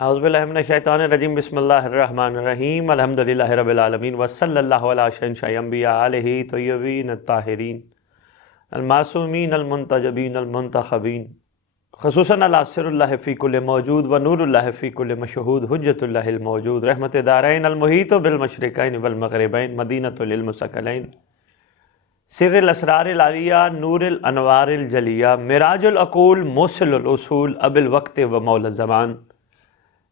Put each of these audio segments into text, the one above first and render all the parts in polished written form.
اعوذ باللہ من الشیطان الرجیم بسم اللہ الرحمن الرحیم الحمدللہ رب العالمین وصلی اللہ علی شہنشاہ انبیاء علیہ طیبین الطاہرین المعصومین المنتجبین المنتخبین خصوصاً علی سر اللہ فی کل موجود و نور اللہ فی کل مشہود حجت اللہ الموجود رحمت دارین المحیط بالمشرقین والمغربین مدینۃ للمثقلین سر الاسرار العالیہ نور الانوار الجلیہ معراج العقول موصل الاصول اب الوقت و مولا الزمان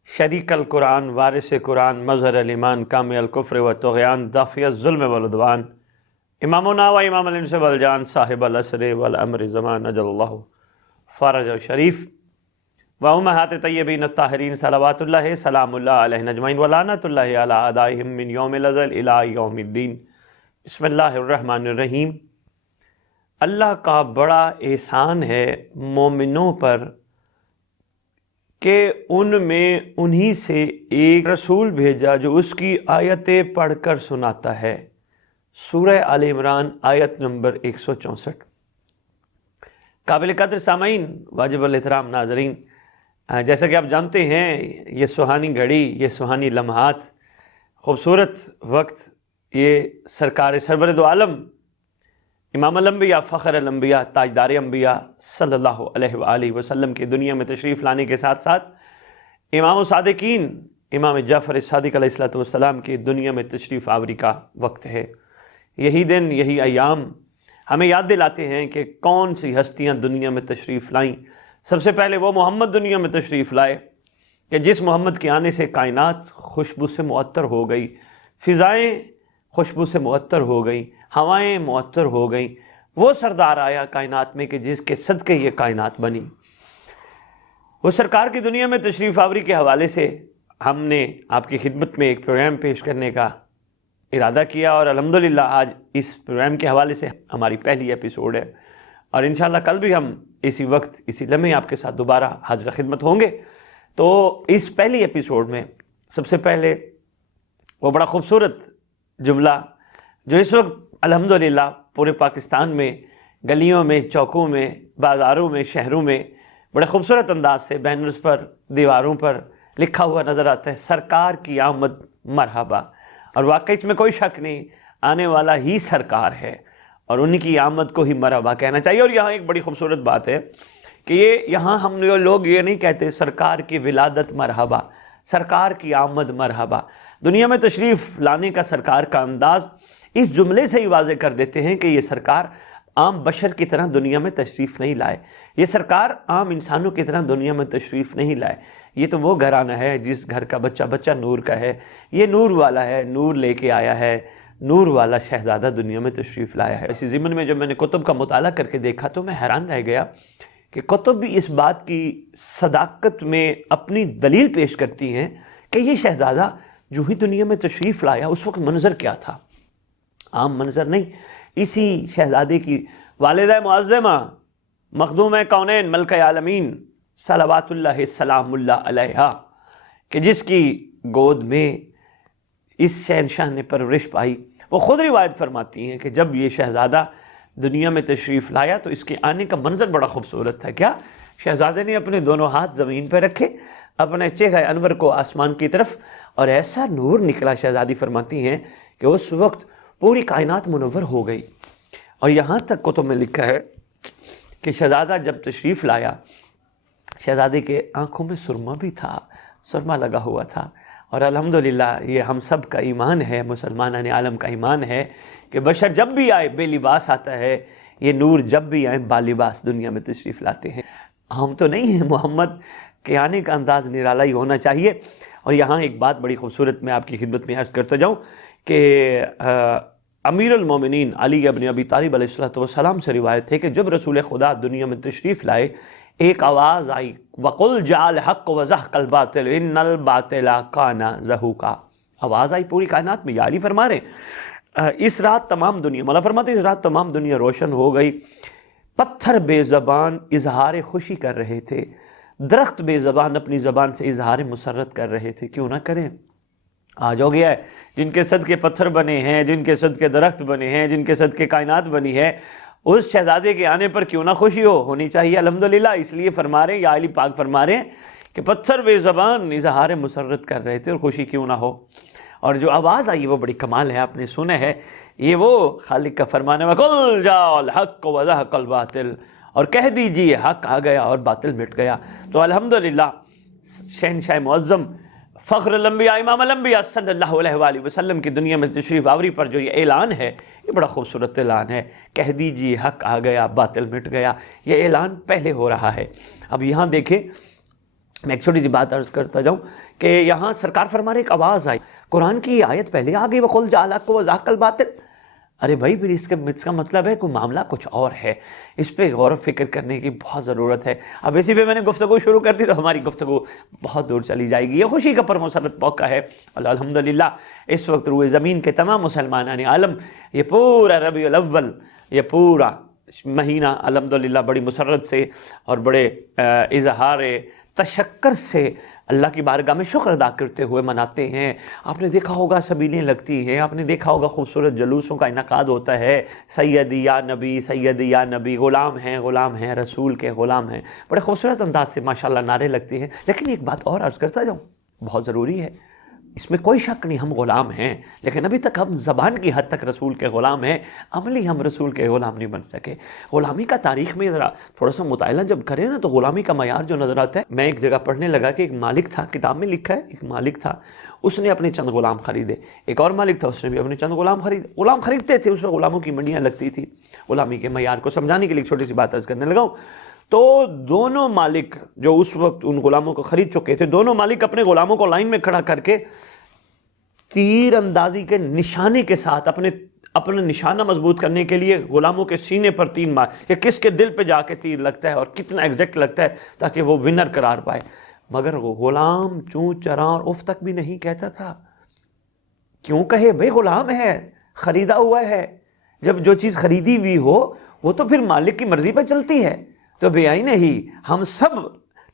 شریک القرآن وارث قرآن مظہر الایمان کامل الکفر و طغیان دافع الظلم والعدوان امامنا و امام الانس والجان صاحب العصر والامر زمان اجل اللہ فرج شریف و امہات طیبین الطاہرین صلوات اللہ سلام اللہ علیہ اجمعین ولعنۃ اللہ علی اعدائہم من یوم الازل الی یوم الدین۔ بسم اللہ الرحمن الرحیم۔ اللہ کا بڑا احسان ہے مومنوں پر کہ ان میں انہی سے ایک رسول بھیجا جو اس کی آیتیں پڑھ کر سناتا ہے۔ سورہ آل عمران آیت نمبر 164۔ قابل قدر سامعین، واجب الاحترام ناظرین، جیسا کہ آپ جانتے ہیں یہ سہانی گھڑی، یہ سہانی لمحات، خوبصورت وقت، یہ سرکار سرور دو عالم امام الانبیاء فخر الانبیاء تاجدار انبیاء صلی اللہ علیہ وآلہ وسلم کی دنیا میں تشریف لانے کے ساتھ ساتھ امام الصادقین امام جعفر صادق علیہ السلام کی دنیا میں تشریف آوری کا وقت ہے۔ یہی دن، یہی ایام ہمیں یاد دلاتے ہیں کہ کون سی ہستیاں دنیا میں تشریف لائیں۔ سب سے پہلے وہ محمد دنیا میں تشریف لائے کہ جس محمد کے آنے سے کائنات خوشبو سے معطر ہو گئی، فضائیں خوشبو سے معطر ہو گئیں، ہوائیں معطر ہو گئیں۔ وہ سردار آیا کائنات میں کہ جس کے صدقے یہ کائنات بنی۔ وہ سرکار کی دنیا میں تشریف آوری کے حوالے سے ہم نے آپ کی خدمت میں ایک پروگرام پیش کرنے کا ارادہ کیا، اور الحمدللہ آج اس پروگرام کے حوالے سے ہماری پہلی ایپیسوڈ ہے، اور انشاءاللہ کل بھی ہم اسی وقت اسی لمحے آپ کے ساتھ دوبارہ حاضر خدمت ہوں گے۔ تو اس پہلی ایپیسوڈ میں سب سے پہلے وہ بڑا خوبصورت جملہ جو اس وقت الحمدللہ پورے پاکستان میں گلیوں میں، چوکوں میں، بازاروں میں، شہروں میں بڑے خوبصورت انداز سے بینرز پر، دیواروں پر لکھا ہوا نظر آتا ہے، سرکار کی آمد مرحبا۔ اور واقعی اس میں کوئی شک نہیں، آنے والا ہی سرکار ہے اور ان کی آمد کو ہی مرحبا کہنا چاہیے۔ اور یہاں ایک بڑی خوبصورت بات ہے کہ یہاں ہم لوگ یہ نہیں کہتے سرکار کی ولادت مرحبا، سرکار کی آمد مرحبا۔ دنیا میں تشریف لانے کا سرکار کا انداز اس جملے سے ہی واضح کر دیتے ہیں کہ یہ سرکار عام بشر کی طرح دنیا میں تشریف نہیں لائے، یہ سرکار عام انسانوں کی طرح دنیا میں تشریف نہیں لائے۔ یہ تو وہ گھرانہ ہے جس گھر کا بچہ بچہ نور کا ہے، یہ نور والا ہے، نور لے کے آیا ہے، نور والا شہزادہ دنیا میں تشریف لایا ہے۔ اسی ضمن میں جب میں نے کتب کا مطالعہ کر کے دیکھا تو میں حیران رہ گیا کہ کتب بھی اس بات کی صداقت میں اپنی دلیل پیش کرتی ہیں کہ یہ شہزادہ جو ہی دنیا میں تشریف لایا اس وقت منظر کیا تھا، عام منظر نہیں۔ اسی شہزادے کی والدہ معظمہ مخدوم کونین ملکہ عالمین صلوات اللہ سلام اللہ علیہا کہ جس کی گود میں اس شہنشاہ نے پرورش پائی، وہ خود روایت فرماتی ہیں کہ جب یہ شہزادہ دنیا میں تشریف لایا تو اس کے آنے کا منظر بڑا خوبصورت تھا۔ کیا؟ شہزادے نے اپنے دونوں ہاتھ زمین پہ رکھے، اپنے چہرہ انور کو آسمان کی طرف، اور ایسا نور نکلا، شہزادی فرماتی ہیں کہ اس وقت پوری کائنات منور ہو گئی۔ اور یہاں تک کتب میں لکھا ہے کہ شہزادہ جب تشریف لایا، شہزادے کے آنکھوں میں سرما بھی تھا، سرما لگا ہوا تھا۔ اور الحمدللہ یہ ہم سب کا ایمان ہے، مسلمانان عالم کا ایمان ہے کہ بشر جب بھی آئے بے لباس آتا ہے، یہ نور جب بھی آئے با لباس دنیا میں تشریف لاتے ہیں۔ ہم تو نہیں ہیں، محمد کے آنے کا انداز نرالا ہی ہونا چاہیے۔ اور یہاں ایک بات بڑی خوبصورت میں آپ کی خدمت میں عرض کرتا جاؤں کہ امیر المومنین علی ابن ابی طالب علیہ السلام سے روایت ہے کہ جب رسول خدا دنیا میں تشریف لائے ایک آواز آئی، وَقُلْ جَاءَ الْحَقُّ وَزَهَقَ الْبَاطِلُ إِنَّ الْبَاطِلَ كَانَ زَهُوقًا۔ آواز آئی پوری کائنات میں، یا علی فرما رہے ہیں اس رات تمام دنیا، مولا فرماتے ہیں اس رات تمام دنیا روشن ہو گئی۔ پتھر بے زبان اظہار خوشی کر رہے تھے، درخت بے زبان اپنی زبان سے اظہار مسرت کر رہے تھے، کیوں نہ کریں۔ آج ہو گیا ہے، جن کے صدقے پتھر بنے ہیں، جن کے صدقے درخت بنے ہیں، جن کے صدقے کائنات بنی ہے، اس شہزادے کے آنے پر کیوں نہ خوشی ہونی چاہیے الحمدللہ۔ اس لیے فرما رہے ہیں یا علی پاک فرما رہے ہیں کہ پتھر بے زبان اظہار مسرت کر رہے تھے، اور خوشی کیوں نہ ہو. اور جو آواز آئی وہ بڑی کمال ہے، آپ نے سنا ہے، یہ وہ خالق کا فرمان ہے وَقُلْ جَاءَ الْحَقُّ وَزَهَقَ الْبَاطِلُ، اور کہہ دیجئے حق آ گیا اور باطل مٹ گیا. تو الحمدللہ شہنشاہ معظم فخر الانبیاء امام الانبیاء صلی اللہ علیہ وآلہ وسلم کی دنیا میں تشریف آوری پر جو یہ اعلان ہے، یہ بڑا خوبصورت اعلان ہے. کہہ دیجئے حق آ گیا باطل مٹ گیا، یہ اعلان پہلے ہو رہا ہے. اب یہاں دیکھیں، میں ایک چھوٹی سی بات عرض کرتا جاؤں کہ یہاں سرکار فرما رہے ایک آواز آئی، قرآن کی یہ آیت پہلے آ گئی وَقُلْ جَاءَ الْحَقُّ وَزَهَقَ الْبَاطِلُ. ارے بھائی پھر اس کا مطلب ہے کوئی معاملہ کچھ اور ہے، اس پہ غور و فکر کرنے کی بہت ضرورت ہے. اب اسی پہ میں نے گفتگو شروع کر دی تو ہماری گفتگو بہت دور چلی جائے گی. یہ خوشی کا پرمسرت موقع ہے. الحمدللہ اس وقت روئے زمین کے تمام مسلمانان عالم یہ پورا ربیع الاول، یہ پورا مہینہ الحمدللہ بڑی مسرت سے اور بڑے اظہار تشکر سے اللہ کی بارگاہ میں شکر ادا کرتے ہوئے مناتے ہیں. آپ نے دیکھا ہوگا سبیلیں لگتی ہیں، آپ نے دیکھا ہوگا خوبصورت جلوسوں کا انعقاد ہوتا ہے. سیدی یا نبی، سیدی یا نبی، غلام ہیں رسول کے غلام ہیں، بڑے خوبصورت انداز سے ماشاءاللہ نعرے لگتے ہیں. لیکن ایک بات اور عرض کرتا جاؤں، بہت ضروری ہے، اس میں کوئی شک نہیں، ہم غلام ہیں، لیکن ابھی تک ہم زبان کی حد تک رسول کے غلام ہیں، عملی ہم رسول کے غلام نہیں بن سکے. غلامی کا تاریخ میں ذرا تھوڑا سا مطالعہ جب کریں نا تو غلامی کا معیار جو نظر آتا ہے. میں ایک جگہ پڑھنے لگا کہ ایک مالک تھا، کتاب میں لکھا ہے، ایک مالک تھا، اس نے اپنے چند غلام خریدے. ایک اور مالک تھا، اس نے بھی اپنے چند غلام خریدے. غلام خریدتے تھے، اس میں غلاموں کی منڈیاں لگتی تھی. غلامی کے معیار کو سمجھانے کے لیے ایک چھوٹی سی بات عرض کرنے لگا ہوں. تو دونوں مالک جو اس وقت ان غلاموں کو خرید چکے تھے، دونوں مالک اپنے غلاموں کو لائن میں کھڑا کر کے تیر اندازی کے نشانے کے ساتھ اپنا نشانہ مضبوط کرنے کے لیے غلاموں کے سینے پر تیر مار کہ کس کے دل پہ جا کے تیر لگتا ہے اور کتنا ایگزیکٹ لگتا ہے تاکہ وہ ونر قرار پائے. مگر وہ غلام چوں چراں اور اف تک بھی نہیں کہتا تھا. کیوں کہے بھائی، غلام ہے، خریدا ہوا ہے. جب جو چیز خریدی ہوئی ہو وہ تو پھر مالک کی مرضی پہ چلتی ہے. تو بے آئی نہیں، ہم سب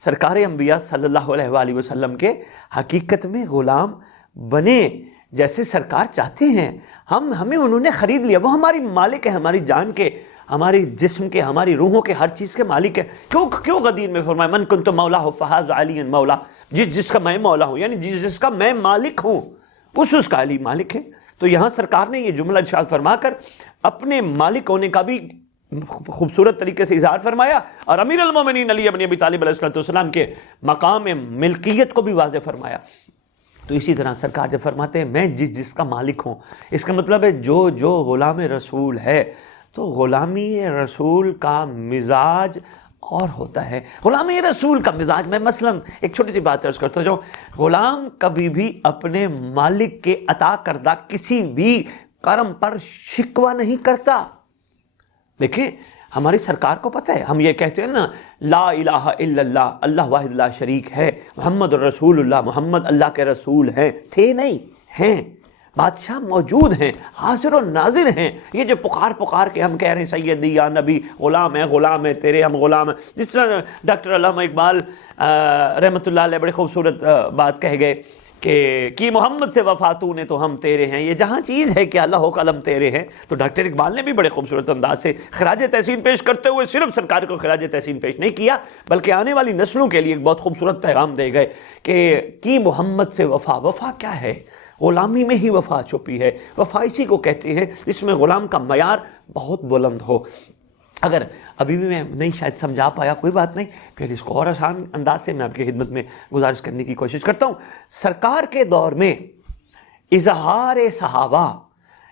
سرکار انبیاء صلی اللہ علیہ وآلہ وسلم کے حقیقت میں غلام بنے جیسے سرکار چاہتے ہیں. ہمیں انہوں نے خرید لیا، وہ ہماری مالک ہے، ہماری جان کے، ہماری جسم کے، ہماری روحوں کے، ہر چیز کے مالک ہے. کیوں غدیر میں فرمایا من کنت مولا فہذا علی مولا، جس کا میں مولا ہوں، یعنی جس کا میں مالک ہوں اس کا علی مالک ہے. تو یہاں سرکار نے یہ جملہ ارشاد فرما کر اپنے مالک ہونے کا بھی خوبصورت طریقے سے اظہار فرمایا، اور امیر المومنین علی بن ابی طالب علیہ السلام کے مقام ملکیت کو بھی واضح فرمایا. تو اسی طرح سرکار جب فرماتے ہیں میں جس کا مالک ہوں، اس کا مطلب ہے جو غلام رسول ہے، تو غلامی رسول کا مزاج اور ہوتا ہے. غلامی رسول کا مزاج، میں مثلا ایک چھوٹی سی بات عرض کرتا ہوں، غلام کبھی بھی اپنے مالک کے عطا کردہ کسی بھی کرم پر شکوہ نہیں کرتا. دیکھیں ہماری سرکار کو پتہ ہے، ہم یہ کہتے ہیں نا لا الہ الا اللہ، اللہ واحد لا شریک ہے، محمد رسول اللہ، محمد اللہ کے رسول ہیں. تھے نہیں، ہیں، بادشاہ موجود ہیں، حاضر و ناظر ہیں. یہ جو پکار کے ہم کہہ رہے ہیں سیدی یا نبی، غلام ہے تیرے، ہم غلام ہیں. جس طرح ڈاکٹر علامہ اقبال رحمۃ اللہ علیہ بڑی خوبصورت بات کہہ گئے کہ محمد سے وفا تو نے تو ہم تیرے ہیں، یہ جہاں چیز ہے کہ اللہ ہو قلم تیرے ہیں. تو ڈاکٹر اقبال نے بھی بڑے خوبصورت انداز سے خراج تحسین پیش کرتے ہوئے صرف سرکار کو خراج تحسین پیش نہیں کیا، بلکہ آنے والی نسلوں کے لیے ایک بہت خوبصورت پیغام دے گئے کہ محمد سے وفا کیا ہے؟ غلامی میں ہی وفا چھپی ہے. وفا اسی کو کہتے ہیں جس میں غلام کا معیار بہت بلند ہو. اگر ابھی بھی میں نہیں شاید سمجھا پایا، کوئی بات نہیں، پھر اس کو اور آسان انداز سے میں آپ کی خدمت میں گزارش کرنے کی کوشش کرتا ہوں. سرکار کے دور میں اظہار صحابہ،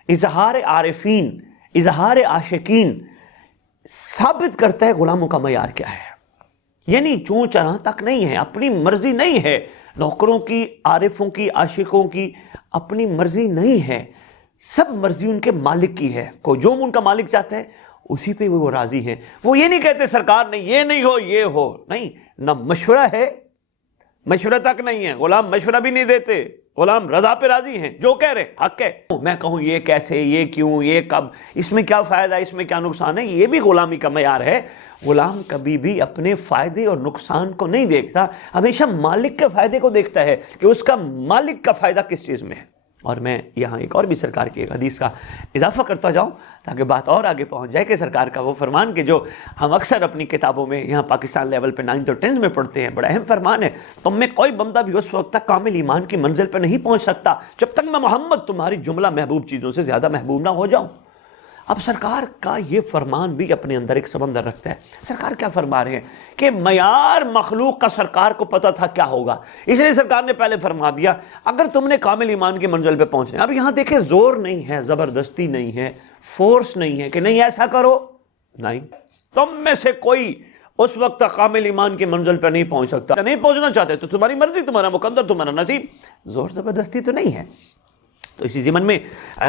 اظہار عارفین، اظہار عاشقین ثابت کرتا ہے غلاموں کا معیار کیا ہے. یعنی چوں چراں تک نہیں ہے، اپنی مرضی نہیں ہے. نوکروں کی، عارفوں کی، عاشقوں کی اپنی مرضی نہیں ہے، سب مرضی ان کے مالک کی ہے. کوئی جو ان کا مالک چاہتا ہے اسی پہ وہ راضی ہیں. وہ یہ نہیں کہتے سرکار نے یہ نہیں ہو یہ ہو، نہیں، نہ مشورہ ہے، مشورہ تک نہیں ہے، غلام مشورہ بھی نہیں دیتے، غلام رضا پہ راضی ہیں، جو کہہ رہے حق ہے. میں کہوں یہ کیسے، یہ کیوں، یہ کب، اس میں کیا فائدہ ہے، اس میں کیا نقصان ہے، یہ بھی غلامی کا معیار ہے. غلام کبھی بھی اپنے فائدے اور نقصان کو نہیں دیکھتا، ہمیشہ مالک کے فائدے کو دیکھتا ہے کہ اس کا مالک کا فائدہ کس چیز میں ہے. اور میں یہاں ایک اور بھی سرکار کی ایک حدیث کا اضافہ کرتا جاؤں تاکہ بات اور آگے پہنچ جائے کہ سرکار کا وہ فرمان کہ جو ہم اکثر اپنی کتابوں میں یہاں پاکستان لیول پہ 9th اور 10th میں پڑھتے ہیں، بڑا اہم فرمان ہے، تم میں کوئی بندہ بھی اس وقت تک کامل ایمان کی منزل پہ نہیں پہنچ سکتا جب تک میں محمد تمہاری جملہ محبوب چیزوں سے زیادہ محبوب نہ ہو جاؤں۔ اب سرکار کا یہ فرمان بھی اپنے اندر ایک سمندر رکھتا ہے۔ سرکار کیا فرما رہے ہیں کہ معیار مخلوق کا سرکار کو پتہ تھا کیا ہوگا، اس لیے سرکار نے پہلے فرما دیا اگر تم نے کامل ایمان کی منزل پہ پہنچنا ہے۔ اب یہاں دیکھیں زور نہیں ہے، زبردستی نہیں ہے، فورس نہیں ہے کہ نہیں ایسا کرو، نہیں، تم میں سے کوئی اس وقت تک کامل ایمان کی منزل پہ نہیں پہنچ سکتا، نہیں پہنچنا چاہتے تو تمہاری مرضی، تمہارا مقدر، تمہارا نصیب، زور زبردستی تو نہیں ہے۔ تو اسی ضمن میں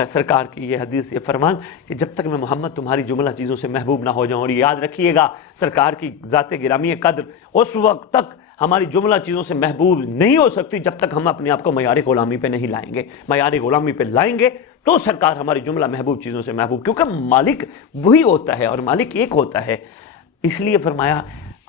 سرکار کی یہ حدیث، یہ فرمان کہ جب تک میں محمد تمہاری جملہ چیزوں سے محبوب نہ ہو جاؤں، اور یہ یاد رکھیے گا سرکار کی ذات گرامی قدر اس وقت تک ہماری جملہ چیزوں سے محبوب نہیں ہو سکتی جب تک ہم اپنے آپ کو معیار غلامی پہ نہیں لائیں گے۔ معیار غلامی پہ لائیں گے تو سرکار ہماری جملہ محبوب چیزوں سے محبوب، کیونکہ مالک وہی ہوتا ہے اور مالک ایک ہوتا ہے۔ اس لیے فرمایا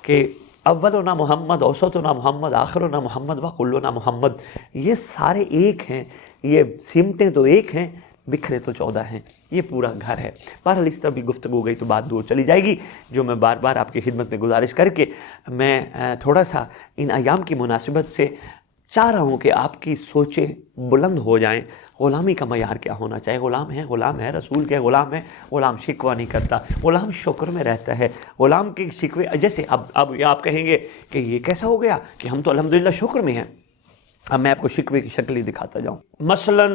کہ اولنا محمد، اوسطنا محمد، آخرنا محمد و کلنا محمد، یہ سارے ایک ہیں، یہ سمٹیں تو ایک ہیں، بکھرے تو 14 ہیں، یہ پورا گھر ہے۔ بہرحال اس طرح بھی گفتگو گئی تو بات دور چلی جائے گی، جو میں بار بار آپ کی خدمت میں گزارش کر کے میں تھوڑا سا ان ایام کی مناسبت سے چاہ رہا ہوں کہ آپ کی سوچیں بلند ہو جائیں۔ غلامی کا معیار کیا ہونا چاہیے؟ غلام ہے، رسول کے غلام ہے، غلام شکوہ نہیں کرتا، غلام شکر میں رہتا ہے۔ غلام کے شکوے جیسے اب آپ کہیں گے کہ یہ کیسا ہو گیا کہ ہم تو الحمدللہ شکر میں ہیں۔ اب میں آپ کو شکوے کی شکل ہی دکھاتا جاؤں۔ مثلا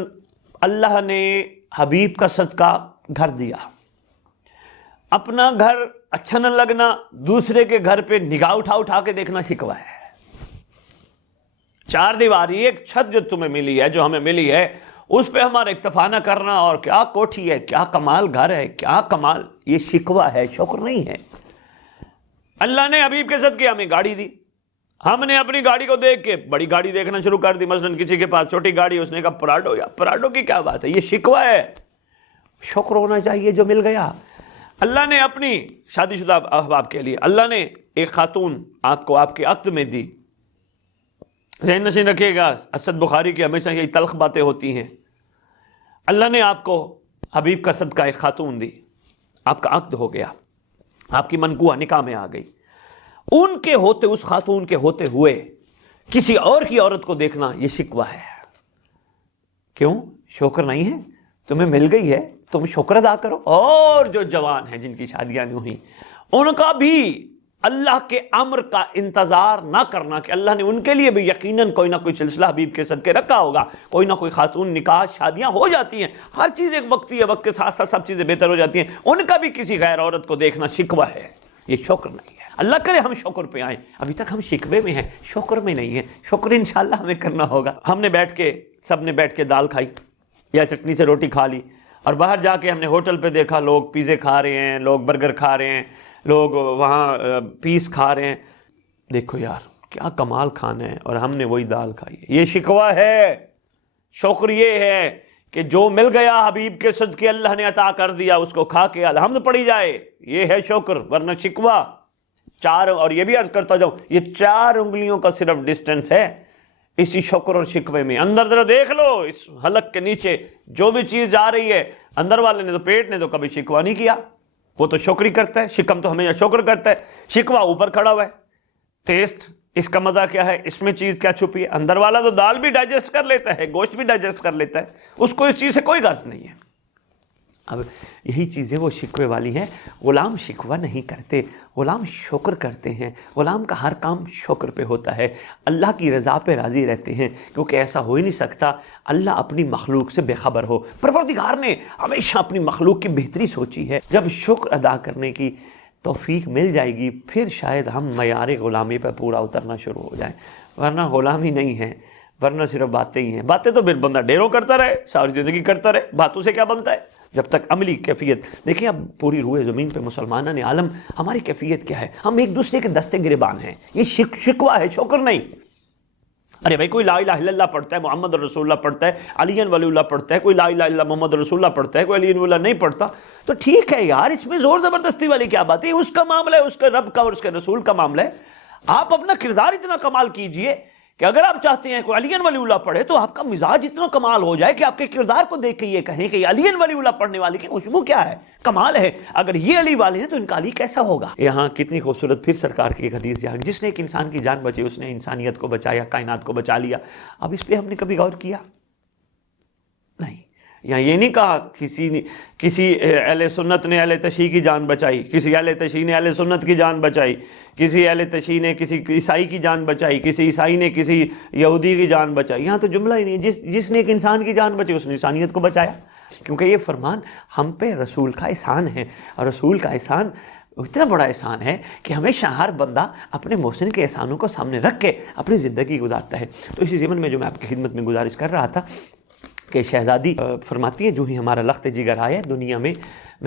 اللہ نے حبیب کا صدقہ گھر دیا، اپنا گھر اچھا نہ لگنا، دوسرے کے گھر پہ نگاہ اٹھا کے دیکھنا شکوہ ہے۔ 4 دیواری ایک چھت جو تمہیں ملی ہے، جو ہمیں ملی ہے، اس پہ ہمارا اکتفا نہ کرنا، اور کیا کوٹھی ہے، کیا کمال گھر ہے، کیا کمال، یہ شکوہ ہے، شکر نہیں ہے۔ اللہ نے حبیب کے صدقے ہمیں گاڑی دی، ہم نے اپنی گاڑی کو دیکھ کے بڑی گاڑی دیکھنا شروع کر دی۔ مثلا کسی کے پاس چھوٹی گاڑی، اس نے کہا پراڈو، یا پراڈو کی کیا بات ہے، یہ شکوہ ہے۔ شکر ہونا چاہیے جو مل گیا۔ اللہ نے اپنی شادی شدہ احباب کے لیے اللہ نے ایک خاتون آپ کو آپ کے عقد میں دی۔ ذہن نشین رکھیے گا، اسد بخاری کی ہمیشہ یہی تلخ باتیں ہوتی ہیں۔ اللہ نے آپ کو حبیب کا صدقہ ایک خاتون دی، آپ کا عقد ہو گیا، آپ کی منقوہ نکاح میں آ گئی۔ ان کے ہوتے، اس خاتون کے ہوتے ہوئے کسی اور کی عورت کو دیکھنا یہ شکوہ ہے۔ کیوں؟ شکر نہیں ہے، تمہیں مل گئی ہے، تم شکر ادا کرو۔ اور جو جوان ہیں جن کی شادیاں نہیں ہوئی، ان کا بھی اللہ کے امر کا انتظار نہ کرنا کہ اللہ نے ان کے لیے بھی یقیناً کوئی نہ کوئی سلسلہ حبیب کے صدقے رکھا ہوگا، کوئی نہ کوئی خاتون نکاح شادیاں ہو جاتی ہیں، ہر چیز ایک وقتی ہے، وقت کے ساتھ ساتھ سب چیزیں بہتر ہو جاتی ہیں، ان کا بھی کسی غیر عورت کو دیکھنا شکوہ ہے، یہ شکر نہیں ہے۔ اللہ کرے ہم شکر پہ آئیں، ابھی تک ہم شکوے میں ہیں، شکر میں نہیں ہیں۔ شکر انشاءاللہ ہمیں کرنا ہوگا۔ ہم نے بیٹھ کے، سب نے بیٹھ کے دال کھائی یا چٹنی سے روٹی کھا لی، اور باہر جا کے ہم نے ہوٹل پہ دیکھا لوگ پیزے کھا رہے ہیں، لوگ برگر کھا رہے ہیں، لوگ وہاں پیس کھا رہے ہیں۔ دیکھو یار کیا کمال کھانا ہے، اور ہم نے وہی دال کھائی ہے، یہ شکوہ ہے۔ شکر یہ ہے کہ جو مل گیا حبیب کے صدقے اللہ نے عطا کر دیا، اس کو کھا کے الحمد پڑھی جائے، یہ ہے شکر، ورنہ شکوہ 4، اور یہ بھی عرض کرتا جاؤں، یہ 4 انگلیوں کا صرف ڈسٹنس ہے اسی شکر اور شکوے میں۔ اندر ذرا دیکھ لو، اس حلق کے نیچے جو بھی چیز جا رہی ہے، اندر والے نے تو، پیٹ نے تو کبھی شکوہ نہیں کیا، وہ تو شکر ہی کرتا ہے۔ شکم تو ہمیشہ شکر کرتا ہے، شکوہ اوپر کھڑا ہوا ہے۔ ٹیسٹ، اس کا مزہ کیا ہے، اس میں چیز کیا چھپی ہے۔ اندر والا تو دال بھی ڈائجسٹ کر لیتا ہے، گوشت بھی ڈائجسٹ کر لیتا ہے، اس کو اس چیز سے کوئی غرض نہیں ہے۔ اب یہی چیزیں وہ شکوے والی ہیں۔ غلام شکوہ نہیں کرتے، غلام شکر کرتے ہیں۔ غلام کا ہر کام شکر پہ ہوتا ہے، اللہ کی رضا پہ راضی رہتے ہیں، کیونکہ ایسا ہو ہی نہیں سکتا اللہ اپنی مخلوق سے بے خبر ہو۔ پروردگار نے ہمیشہ اپنی مخلوق کی بہتری سوچی ہے۔ جب شکر ادا کرنے کی توفیق مل جائے گی، پھر شاید ہم معیار غلامی پہ پورا اترنا شروع ہو جائیں، ورنہ غلامی نہیں ہے، ورنہ صرف باتیں ہی ہیں۔ باتیں تو پھر بندہ ڈیروں کرتا رہے، ساری زندگی کرتا رہے، باتوں سے کیا بنتا ہے جب تک عملی کیفیت۔ دیکھیں اب پوری روئے زمین پہ مسلمانان عالم ہماری کیفیت کیا ہے، ہم ایک دوسرے کے دستے گریبان ہیں، یہ شکوہ ہے، شکر نہیں۔ ارے بھائی کوئی لا الہ الا اللہ پڑھتا ہے، محمد رسول اللہ پڑھتا ہے، علی ولی اللہ پڑھتا ہے، کوئی لا الہ الا محمد رسول اللہ پڑھتا ہے، کوئی علی ولی اللہ نہیں پڑھتا، تو ٹھیک ہے یار، اس میں زور زبردستی والی کیا بات ہے؟ اس کا معاملہ ہے، اس کے رب کا اور اس کے رسول کا معاملہ ہے۔ آپ اپنا کردار اتنا کمال کیجئے کہ اگر آپ چاہتے ہیں کوئی علی ولی اللہ پڑھے تو آپ کا مزاج اتنا کمال ہو جائے کہ آپ کے کردار کو دیکھ کے یہ کہیں کہ علی ولی اللہ پڑھنے والے کی خوشبو کیا ہے، کمال ہے، اگر یہ علی والے ہیں تو ان کا علی کیسا ہوگا۔ یہاں کتنی خوبصورت پھر سرکار کی ایک حدیث جہاں جس نے ایک انسان کی جان بچی اس نے انسانیت کو بچایا، کائنات کو بچا لیا۔ اب اس پہ ہم نے کبھی غور کیا نہیں۔ یہاں یہ نہیں کہا کسی اہل سنت نے اہل تشیع کی جان بچائی، کسی اہل تشیع نے اہل سنت کی جان بچائی، کسی اہل تشیع نے کسی عیسائی کی جان بچائی، کسی عیسائی نے کسی یہودی کی جان بچائی۔ یہاں تو جملہ ہی نہیں، جس نے ایک انسان کی جان بچائی اس نے انسانیت کو بچایا، کیونکہ یہ فرمان ہم پہ رسول کا احسان ہے، اور رسول کا احسان اتنا بڑا احسان ہے کہ ہمیشہ ہر بندہ اپنے محسن کے احسانوں کو سامنے رکھ کے اپنی زندگی گزارتا ہے۔ تو اسی ضمن میں جو میں آپ کی خدمت میں گزارش کر رہا تھا کہ شہزادی فرماتی ہے جو ہی ہمارا لخت جگر آیا دنیا میں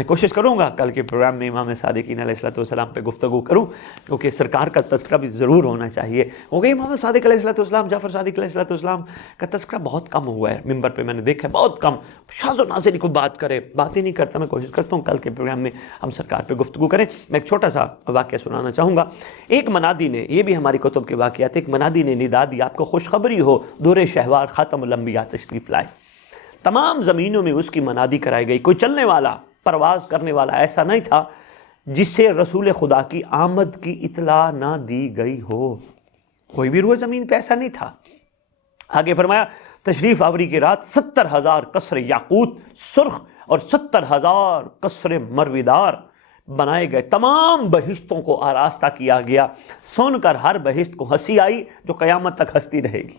کوشش کروں گا کل کے پروگرام میں امام صادقین علیہ السلام پہ گفتگو کروں، کیونکہ سرکار کا تذکرہ بھی ضرور ہونا چاہیے، کیونکہ امام صادق علیہ السلام، جعفر صادق علیہ السلام کا تذکرہ بہت کم ہوا ہے، ممبر پہ میں نے دیکھا ہے بہت کم، شاذ و نادر کو بات ہی نہیں کرتا۔ میں کوشش کرتا ہوں کل کے پروگرام میں ہم سرکار پہ گفتگو کریں۔ میں ایک چھوٹا سا واقعہ سنانا چاہوں گا۔ ایک منادی نے، یہ بھی ہماری کتب کے واقعات، ایک منادی نے ندا دیا آپ کو خوشخبری ہو، دور شہوار خاتم الانبیاء تشریف لائے۔ تمام زمینوں میں اس کی منادی کرائی گئی، کوئی چلنے والا، پرواز کرنے والا ایسا نہیں تھا جس سے رسول خدا کی آمد کی اطلاع نہ دی گئی ہو، کوئی بھی روح زمین پہ ایسا نہیں تھا۔ آگے فرمایا تشریف آوری کی رات 70,000 قصر یاقوت سرخ اور 70,000 قصر مرویدار بنائے گئے، تمام بہشتوں کو آراستہ کیا گیا، سن کر ہر بہشت کو ہنسی آئی جو قیامت تک ہنستی رہے گی۔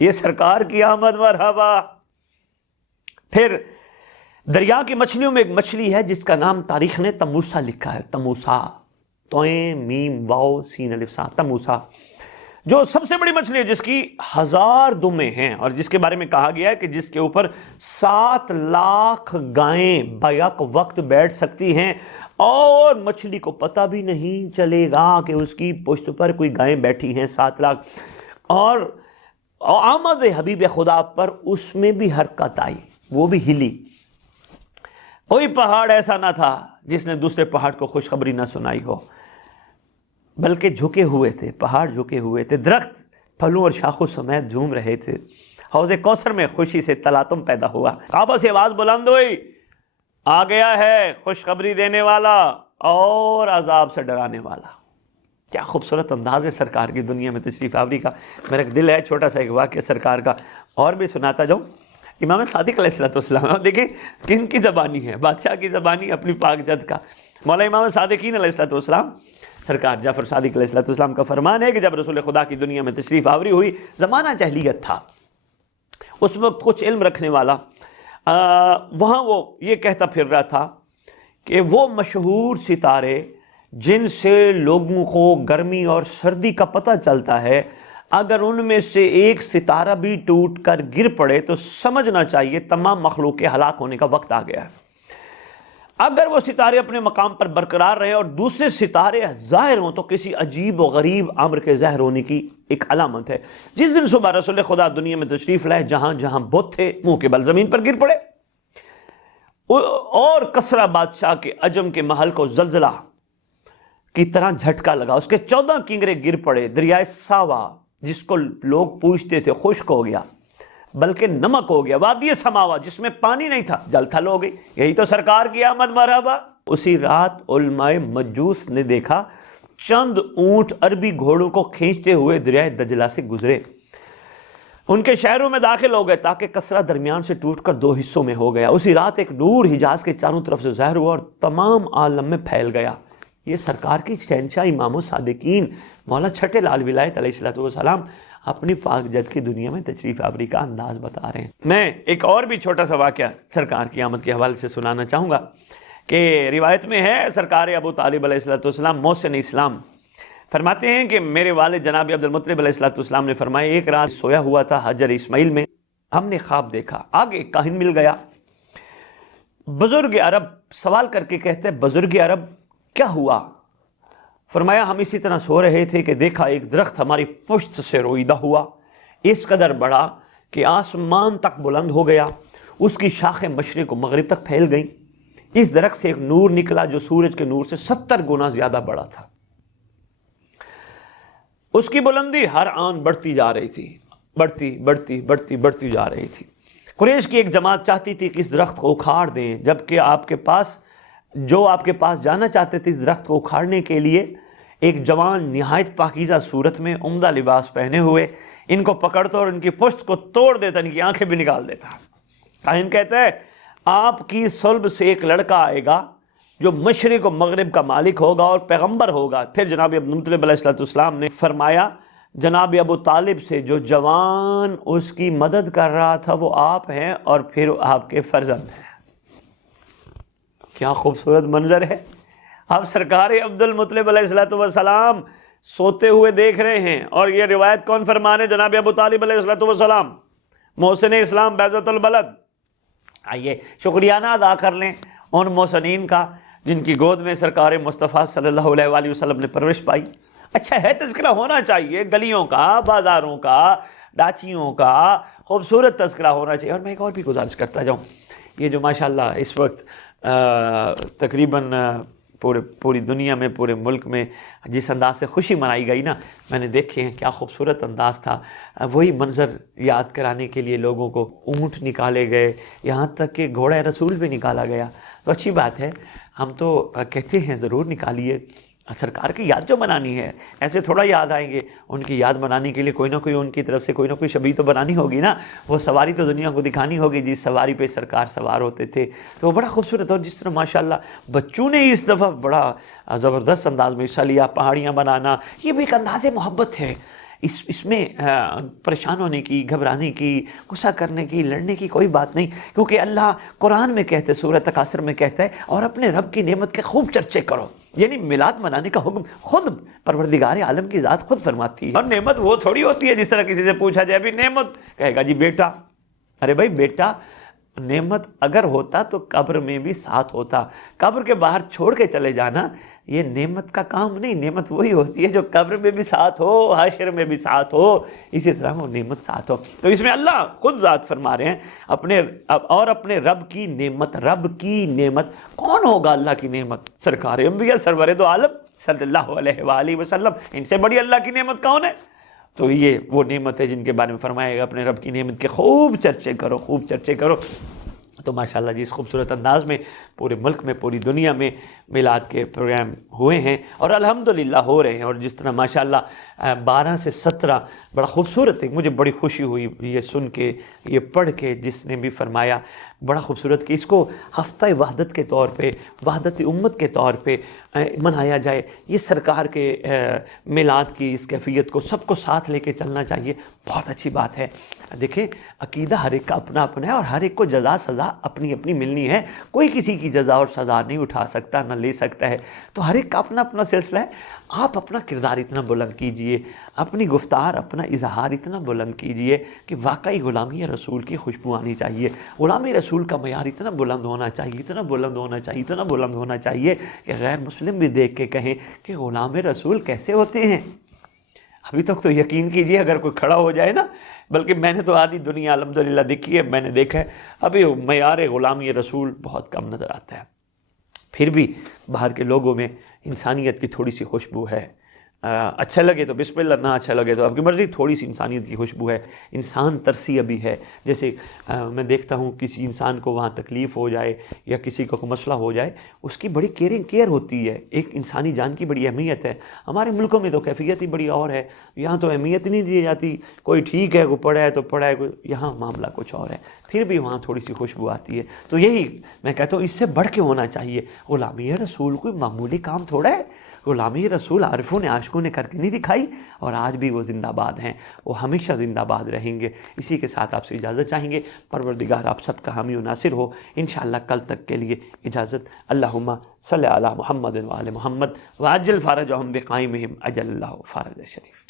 یہ سرکار کی آمد، مرحبا۔ پھر دریا کی مچھلیوں میں ایک مچھلی ہے جس کا نام تاریخ نے تموسا لکھا ہے، تموسا، توئیں میم واو سین الف سا، تموسا، جو سب سے بڑی مچھلی ہے، جس کی 1000 دمیں ہیں، اور جس کے بارے میں کہا گیا ہے کہ جس کے اوپر 7 لاکھ گائیں بیک وقت بیٹھ سکتی ہیں، اور مچھلی کو پتہ بھی نہیں چلے گا کہ اس کی پشت پر کوئی گائیں بیٹھی ہیں 7 لاکھ۔ اور آمد حبیب خدا پر اس میں بھی حرکت آئی، وہ بھی ہلی۔ کوئی پہاڑ ایسا نہ تھا جس نے دوسرے پہاڑ کو خوشخبری نہ سنائی ہو، بلکہ جھکے ہوئے تھے، پہاڑ جھکے ہوئے تھے، درخت پھلوں اور شاخوں سمیت جھوم رہے تھے۔ حوض کوثر میں خوشی سے تلاطم پیدا ہوا، کعبہ سے آواز بلند ہوئی، آ گیا ہے خوشخبری دینے والا اور عذاب سے ڈرانے والا۔ کیا خوبصورت انداز ہے سرکار کی دنیا میں تشریف آوری کا۔ میرا ایک دل ہے چھوٹا سا ایک واقعہ سرکار کا اور بھی سناتا جاؤں۔ امام صادق علیہ السلام، دیکھیں کن کی زبانی ہے، بادشاہ کی زبانی، اپنی پاک جد کا۔ مولا امام صادقین علیہ السلام سرکار جعفر صادق علیہ السلام کا فرمان ہے کہ جب رسول خدا کی دنیا میں تشریف آوری ہوئی، زمانہ جاہلیت تھا، اس وقت کچھ علم رکھنے والا وہاں وہ یہ کہتا پھر رہا تھا کہ وہ مشہور ستارے جن سے لوگوں کو گرمی اور سردی کا پتہ چلتا ہے، اگر ان میں سے ایک ستارہ بھی ٹوٹ کر گر پڑے تو سمجھنا چاہیے تمام مخلوق کے ہلاک ہونے کا وقت آ گیا ہے۔ اگر وہ ستارے اپنے مقام پر برقرار رہے اور دوسرے ستارے ظاہر ہوں تو کسی عجیب و غریب امر کے ظاہر ہونے کی ایک علامت ہے۔ جس دن صبح رسول خدا دنیا میں تشریف لائے، جہاں جہاں بت تھے منہ کے بل زمین پر گر پڑے، اور کسرا بادشاہ کے عجم کے محل کو زلزلہ کی طرح جھٹکا لگا، اس کے 14 کنگرے گر پڑے، دریائے ساوا جس کو لوگ پوچھتے تھے خشک ہو گیا بلکہ نمک ہو گیا، وادی سماوا جس میں پانی نہیں تھا جل تھل ہو گئی۔ یہی تو سرکار کی آمد، مرحبا۔ اسی رات علماء مجوس نے دیکھا چند اونٹ عربی گھوڑوں کو کھینچتے ہوئے دریائے دجلہ سے گزرے، ان کے شہروں میں داخل ہو گئے تاکہ کسرا درمیان سے ٹوٹ کر 2 حصوں میں ہو گیا۔ اسی رات ایک نور حجاز کے چاروں طرف سے ظاہر ہوا اور تمام عالم میں پھیل گیا۔ یہ سرکار کی شہنشاہ امام صادقین مولا چھٹے لال ولایت علیہ السلام اپنی پاک جد کی دنیا میں تشریف آوری کا انداز بتا رہے ہیں۔ میں ایک اور بھی چھوٹا سا واقعہ سرکار کی آمد کے حوالے سے سنانا چاہوں گا کہ روایت میں ہے سرکار ابو طالب علیہ السلام محسن اسلام فرماتے ہیں کہ میرے والد جناب عبد المطلب علیہ السلام نے فرمایا ایک رات سویا ہوا تھا حجر اسماعیل میں، ہم نے خواب دیکھا، آگے کاہن مل گیا، بزرگ عرب سوال کر کے کہتے ہیں بزرگ عرب کیا ہوا؟ فرمایا ہم اسی طرح سو رہے تھے کہ دیکھا ایک درخت ہماری پشت سے روئیدہ ہوا، اس قدر بڑا کہ آسمان تک بلند ہو گیا، اس کی شاخیں مشرق و مغرب تک پھیل گئیں، اس درخت سے ایک نور نکلا جو سورج کے نور سے 70 گنا زیادہ بڑا تھا، اس کی بلندی ہر آن بڑھتی جا رہی تھی، بڑھتی جا رہی تھی۔ قریش کی ایک جماعت چاہتی تھی کہ اس درخت کو اکھاڑ دیں، جبکہ آپ کے پاس جانا چاہتے تھے اس درخت کو اکھاڑنے کے لیے ایک جوان نہایت پاکیزہ صورت میں عمدہ لباس پہنے ہوئے ان کو پکڑتا اور ان کی پشت کو توڑ دیتا، ان کی آنکھیں بھی نکال دیتا۔ کاہن کہتا ہے آپ کی صلب سے ایک لڑکا آئے گا جو مشرق و مغرب کا مالک ہوگا اور پیغمبر ہوگا۔ پھر جناب عبد المطلب علیہ السلام نے فرمایا جناب ابو طالب سے جو جوان اس کی مدد کر رہا تھا وہ آپ ہیں اور پھر آپ کے فرزند ہیں۔ کیا خوبصورت منظر ہے۔ اب سرکار عبد المطلب علیہ السلام سوتے ہوئے دیکھ رہے ہیں، اور یہ روایت کون فرما رہے؟ جناب ابو طالب علیہ السلام، محسن اسلام بیضۃ البلد۔ آئیے شکریانہ ادا کر لیں ان محسنین کا جن کی گود میں سرکار مصطفیٰ صلی اللہ علیہ وآلہ وسلم نے پرورش پائی۔ اچھا ہے، تذکرہ ہونا چاہیے گلیوں کا، بازاروں کا، ڈاچیوں کا، خوبصورت تذکرہ ہونا چاہیے۔ اور میں ایک اور بھی گزارش کرتا جاؤں، یہ جو ماشاءاللہ اس وقت تقریباً پوری دنیا میں، پورے ملک میں جس انداز سے خوشی منائی گئی نا، میں نے دیکھے ہیں کیا خوبصورت انداز تھا۔ وہی منظر یاد کرانے کے لیے لوگوں کو اونٹ نکالے گئے، یہاں تک کہ گھوڑا رسول بھی نکالا گیا۔ تو اچھی بات ہے، ہم تو کہتے ہیں ضرور نکالیے، سرکار کی یاد جو منانی ہے، ایسے تھوڑا یاد آئیں گے۔ ان کی یاد منانے کے لیے کوئی نہ کوئی ان کی طرف سے کوئی نہ کوئی شبیہ تو بنانی ہوگی نا، وہ سواری تو دنیا کو دکھانی ہوگی جس سواری پہ سرکار سوار ہوتے تھے۔ تو وہ بڑا خوبصورت، اور جس طرح ماشاءاللہ بچوں نے اس دفعہ بڑا زبردست انداز میں حصہ لیا، پہاڑیاں بنانا، یہ بھی ایک انداز محبت ہے۔ اس میں پریشان ہونے کی، گھبرانے کی، غصہ کرنے کی، لڑنے کی کوئی بات نہیں، کیونکہ اللہ قرآن میں کہتے ہیں، سورہ تکاثر میں کہتا ہے اور اپنے رب کی نعمت کے خوب چرچے کرو۔ یعنی میلاد منانے کا حکم خود پروردگار عالم کی ذات خود فرماتی ہے۔ اور نعمت وہ تھوڑی ہوتی ہے جس طرح کسی سے پوچھا جائے ابھی نعمت، کہے گا جی بیٹا۔ ارے بھائی بیٹا نعمت اگر ہوتا تو قبر میں بھی ساتھ ہوتا، قبر کے باہر چھوڑ کے چلے جانا یہ نعمت کا کام نہیں۔ نعمت وہی ہوتی ہے جو قبر میں بھی ساتھ ہو، حشر میں بھی ساتھ ہو، اسی طرح وہ نعمت ساتھ ہو۔ تو اس میں اللہ خود ذات فرما رہے ہیں اپنے رب کی نعمت۔ رب کی نعمت کون ہوگا؟ اللہ کی نعمت سرکار انبیاء سرور دو عالم صلی اللہ علیہ وآلہ وسلم، ان سے بڑی اللہ کی نعمت کون ہے؟ تو یہ وہ نعمت ہے جن کے بارے میں فرمائے گا اپنے رب کی نعمت کے خوب چرچے کرو، خوب چرچے کرو۔ تو ماشاءاللہ جس خوبصورت انداز میں پورے ملک میں، پوری دنیا میں میلاد کے پروگرام ہوئے ہیں اور الحمدللہ ہو رہے ہیں، اور جس طرح ماشاءاللہ 12 سے 17 بڑا خوبصورت ہے۔ مجھے بڑی خوشی ہوئی یہ سن کے، یہ پڑھ کے، جس نے بھی فرمایا بڑا خوبصورت کہ اس کو ہفتہ وحدت کے طور پہ، وحدت امت کے طور پہ منایا جائے۔ یہ سرکار کے میلاد کی اس کیفیت کو سب کو ساتھ لے کے چلنا چاہیے، بہت اچھی بات ہے۔ دیکھیں عقیدہ ہر ایک کا اپنا اپنا ہے، اور ہر ایک کو جزا سزا اپنی اپنی ملنی ہے۔ کوئی کسی کی جزا اور سزا نہیں اٹھا سکتا، نہ لے سکتا ہے۔ تو ہر ایک کا اپنا اپنا سلسلہ ہے۔ آپ اپنا کردار اتنا بلند کیجئے، اپنی گفتار، اپنا اظہار اتنا بلند کیجئے کہ واقعی غلامی رسول کی خوشبو آنی چاہیے۔ غلامی رسول کا معیار اتنا بلند ہونا چاہیے، اتنا بلند ہونا چاہیے، اتنا بلند ہونا چاہیے کہ غیر مسلم بھی دیکھ کے کہیں کہ غلام رسول کیسے ہوتے ہیں۔ ابھی تک تو یقین کیجئے اگر کوئی کھڑا ہو جائے نا، بلکہ میں نے تو آدھی دنیا الحمدللہ دیکھی ہے، میں نے دیکھا ہے ابھی معیار غلامی رسول بہت کم نظر آتا ہے۔ پھر بھی باہر کے لوگوں میں انسانیت کی تھوڑی سی خوشبو ہے۔ اچھا لگے تو بسم اللہ، نہ اچھا لگے تو آپ کی مرضی، تھوڑی سی انسانیت کی خوشبو ہے۔ انسان ترسی ابھی ہے۔ جیسے میں دیکھتا ہوں کسی انسان کو وہاں تکلیف ہو جائے یا کسی کا کوئی مسئلہ ہو جائے، اس کی بڑی کیئر ہوتی ہے۔ ایک انسانی جان کی بڑی اہمیت ہے۔ ہمارے ملکوں میں تو کیفیت ہی بڑی اور ہے، یہاں تو اہمیت نہیں دی جاتی۔ کوئی ٹھیک ہے، کوئی پڑھا ہے تو پڑھا ہے، یہاں معاملہ کچھ اور ہے، پھر بھی وہاں تھوڑی سی خوشبو آتی ہے۔ تو یہی میں کہتا ہوں اس سے بڑھ کے ہونا چاہیے۔ غلامی رسول کوئی معمولی کام تھوڑا ہے۔ غلامی رسول عارفوں نے، عاشقوں نے کر کے نہیں دکھائی، اور آج بھی وہ زندہ باد ہیں، وہ ہمیشہ زندہ باد رہیں گے۔ اسی کے ساتھ آپ سے اجازت چاہیں گے۔ پروردگار آپ سب کا حامی و ناصر ہو۔ انشاءاللہ کل تک کے لیے اجازت۔ اللہم صلی علی محمد و آل محمد وعجل فرجہم بقائمہم اجل اللہ فرج شریف۔